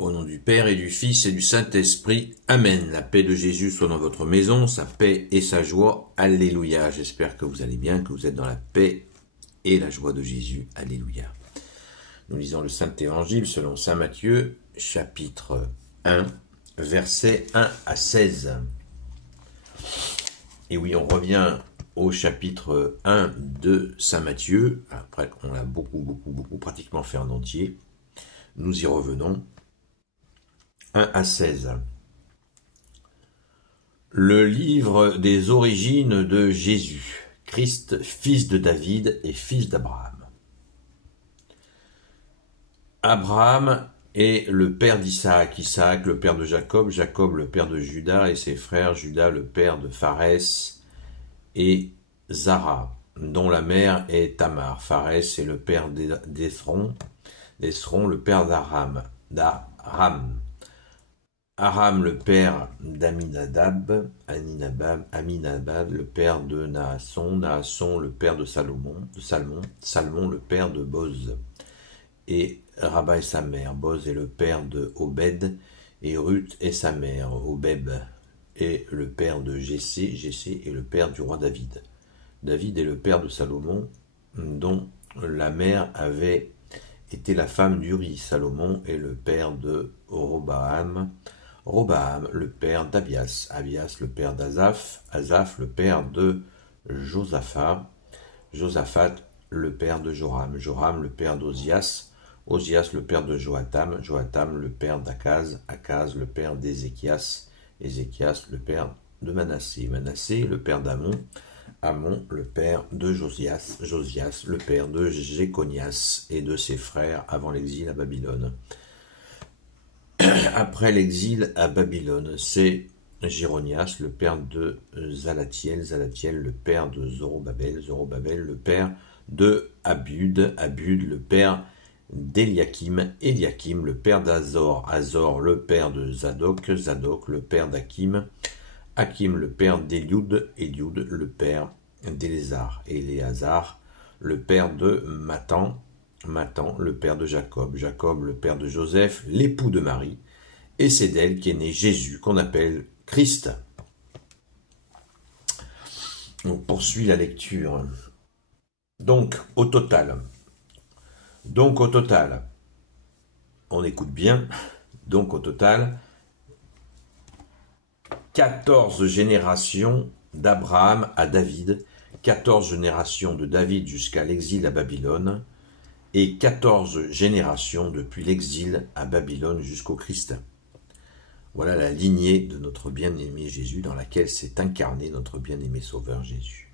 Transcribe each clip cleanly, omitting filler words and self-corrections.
Au nom du Père et du Fils et du Saint-Esprit. Amen. La paix de Jésus soit dans votre maison, sa paix et sa joie. Alléluia. J'espère que vous allez bien, que vous êtes dans la paix et la joie de Jésus. Alléluia. Nous lisons le Saint-Évangile selon saint Matthieu, chapitre 1, versets 1 à 16. Et oui, on revient au chapitre 1 de saint Matthieu, après qu'on l'a beaucoup, pratiquement fait en entier. Nous y revenons. 1 à 16. Le livre des origines de Jésus, Christ, fils de David et fils d'Abraham. Abraham est le père d'Isaac, Isaac le père de Jacob, Jacob le père de Juda et ses frères, Juda le père de Pharès et Zara, dont la mère est Tamar. Pharès est le père d'Esron, d'Esron le père d'Aram, Aram le père d'Aminadab, Aminadab le père de Naasson, Naasson le père de Salmon le père de Boz, et Rabba est sa mère, Boz est le père de Obed, et Ruth est sa mère, Obeb est le père de Jessé, Jessé est le père du roi David. David est le père de Salomon, dont la mère avait été la femme d'Uri. Salomon est le père de Roboam, Roboam le père d'Abias, Abias le père d'Azaph, Azaph le père de Josaphat, Josaphat le père de Joram, Joram le père d'Ozias, Ozias le père de Joatam, Joatam le père d'Akaz, Akaz le père d'Ézéchias, Ézéchias le père de Manassé, Manassé le père d'Amon, Amon le père de Josias, Josias le père de Jéconias et de ses frères avant l'exil à Babylone. Après l'exil à Babylone, c'est Jéronias le père de Zalatiel, Zalatiel le père de Zorobabel, Zorobabel le père de Abud, Abud le père d'Eliakim, Eliakim le père d'Azor, Azor le père de Zadok, Zadok le père d'Akim, Hakim le père d'Éliud, Éliud le père d'Éléazar, Éléazar le père de Mathan, Mathan le père de Jacob, Jacob le père de Joseph, l'époux de Marie, et c'est d'elle qu'est né Jésus, qu'on appelle Christ. On poursuit la lecture. Donc au total, on écoute bien, donc au total, 14 générations d'Abraham à David, 14 générations de David jusqu'à l'exil à Babylone, et 14 générations depuis l'exil à Babylone jusqu'au Christ. Voilà la lignée de notre bien-aimé Jésus, dans laquelle s'est incarné notre bien-aimé Sauveur Jésus.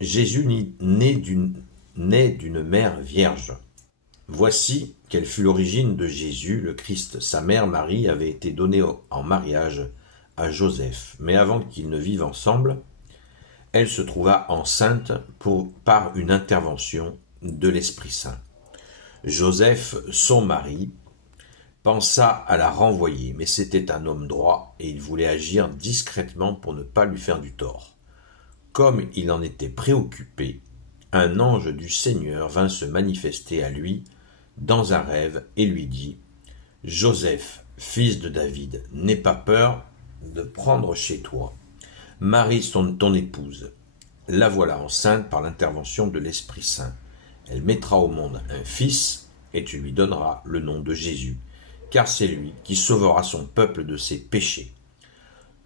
Jésus naît d'une mère vierge. Voici quelle fut l'origine de Jésus, le Christ. Sa mère Marie avait été donnée en mariage à Joseph, mais avant qu'ils ne vivent ensemble, elle se trouva enceinte par une intervention de l'Esprit Saint. Joseph, son mari, pensa à la renvoyer, mais c'était un homme droit et il voulait agir discrètement pour ne pas lui faire du tort. Comme il en était préoccupé, un ange du Seigneur vint se manifester à lui dans un rêve et lui dit « Joseph, fils de David, n'aie pas peur de prendre chez toi Marie, ton épouse. La voilà enceinte par l'intervention de l'Esprit Saint. Elle mettra au monde un fils et tu lui donneras le nom de Jésus, car c'est lui qui sauvera son peuple de ses péchés. »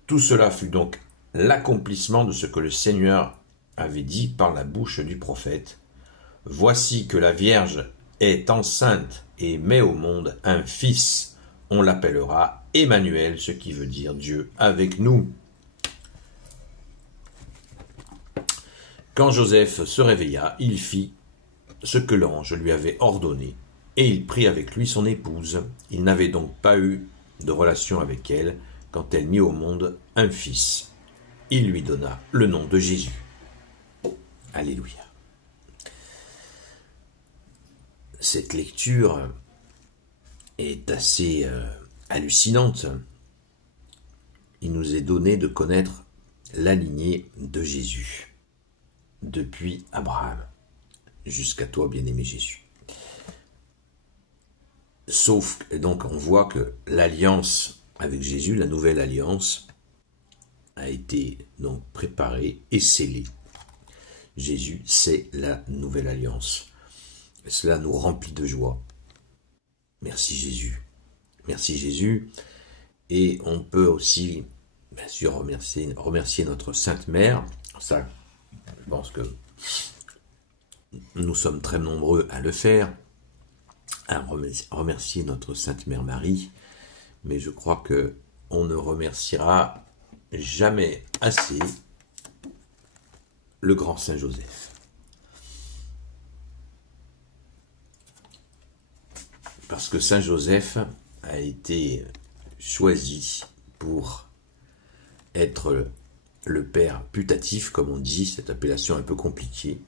Tout cela fut donc l'accomplissement de ce que le Seigneur avait dit par la bouche du prophète. « Voici que la Vierge est enceinte et met au monde un fils. On l'appellera Emmanuel, ce qui veut dire Dieu avec nous. » Quand Joseph se réveilla, il fit ce que l'ange lui avait ordonné, et il prit avec lui son épouse. Il n'avait donc pas eu de relation avec elle quand elle mit au monde un fils. Il lui donna le nom de Jésus. Alléluia. Cette lecture est assez hallucinante. Il nous est donné de connaître la lignée de Jésus, depuis Abraham jusqu'à toi, bien-aimé Jésus. Sauf que, donc, on voit que l'alliance avec Jésus, la nouvelle alliance, a été donc préparée et scellée. Jésus, c'est la nouvelle alliance. Et cela nous remplit de joie. Merci Jésus. Merci Jésus. Et on peut aussi, bien sûr, remercier notre Sainte Mère. Ça, je pense que nous sommes très nombreux à le faire, à remercier notre Sainte Mère Marie. Mais je crois que on ne remerciera jamais assez le grand Saint Joseph. Parce que Saint Joseph a été choisi pour être le père putatif, comme on dit, cette appellation un peu compliquée,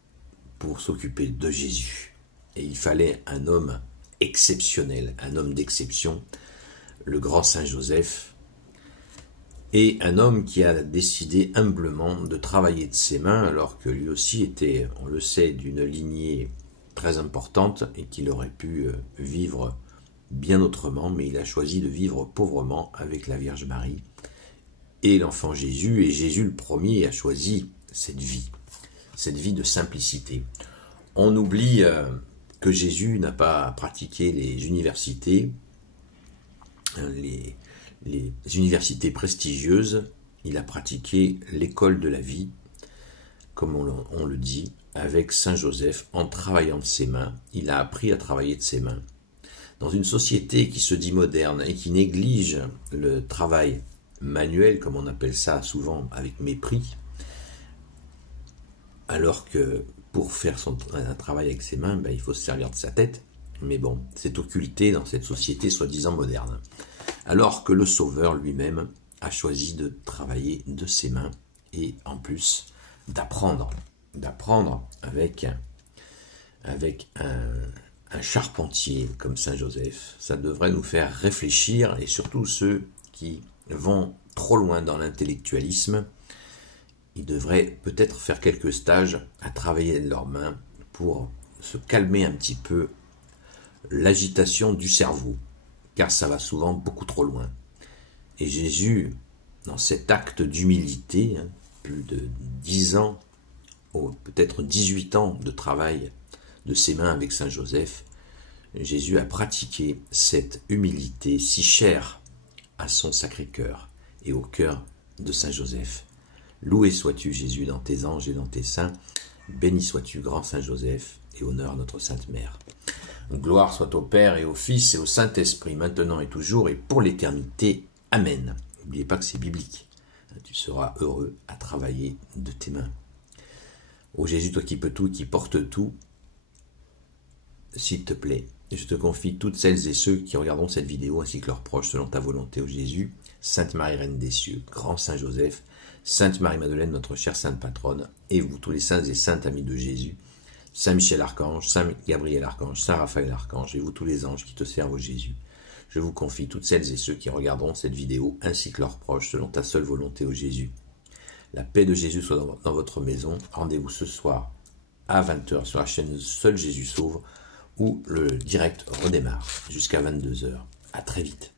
pour s'occuper de Jésus. Et il fallait un homme exceptionnel, un homme d'exception, le grand Saint Joseph, et un homme qui a décidé humblement de travailler de ses mains, alors que lui aussi était, on le sait, d'une lignée très importante et qu'il aurait pu vivre bien autrement, mais il a choisi de vivre pauvrement avec la Vierge Marie et l'enfant Jésus, et Jésus le premier a choisi cette vie de simplicité. On oublie que Jésus n'a pas pratiqué les universités, les universités prestigieuses, il a pratiqué l'école de la vie, comme on le dit, avec Saint Joseph, en travaillant de ses mains. Il a appris à travailler de ses mains. Dans une société qui se dit moderne et qui néglige le travail manuel, comme on appelle ça souvent avec mépris, alors que pour faire un travail avec ses mains, il faut se servir de sa tête. Mais bon, c'est occulté dans cette société soi-disant moderne. Alors que le Sauveur lui-même a choisi de travailler de ses mains et en plus d'apprendre avec un charpentier comme Saint Joseph. Ça devrait nous faire réfléchir, et surtout ceux qui vont trop loin dans l'intellectualisme, ils devraient peut-être faire quelques stages à travailler de leurs mains pour se calmer un petit peu l'agitation du cerveau, car ça va souvent beaucoup trop loin. Et Jésus, dans cet acte d'humilité, plus de 10 ans, ou peut-être 18 ans de travail de ses mains avec Saint Joseph, Jésus a pratiqué cette humilité si chère à son Sacré-Cœur et au cœur de Saint Joseph. Loué sois-tu Jésus dans tes anges et dans tes saints, béni sois-tu grand Saint Joseph, et honneur à notre Sainte Mère. Gloire soit au Père et au Fils et au Saint-Esprit, maintenant et toujours et pour l'éternité. Amen. N'oubliez pas que c'est biblique. Tu seras heureux à travailler de tes mains. Ô Jésus, toi qui peux tout, qui portes tout, s'il te plaît, je te confie toutes celles et ceux qui regarderont cette vidéo ainsi que leurs proches selon ta volonté, ô Jésus. Sainte Marie, Reine des cieux, grand Saint Joseph, Sainte Marie-Madeleine, notre chère Sainte Patronne, et vous tous les saints et saintes amis de Jésus, Saint Michel Archange, Saint Gabriel Archange, Saint Raphaël Archange, et vous tous les anges qui te servent, ô Jésus. Je vous confie toutes celles et ceux qui regarderont cette vidéo ainsi que leurs proches selon ta seule volonté, ô Jésus. La paix de Jésus soit dans votre maison. Rendez-vous ce soir à 20h sur la chaîne Seul Jésus Sauve, où le direct redémarre jusqu'à 22h. À très vite.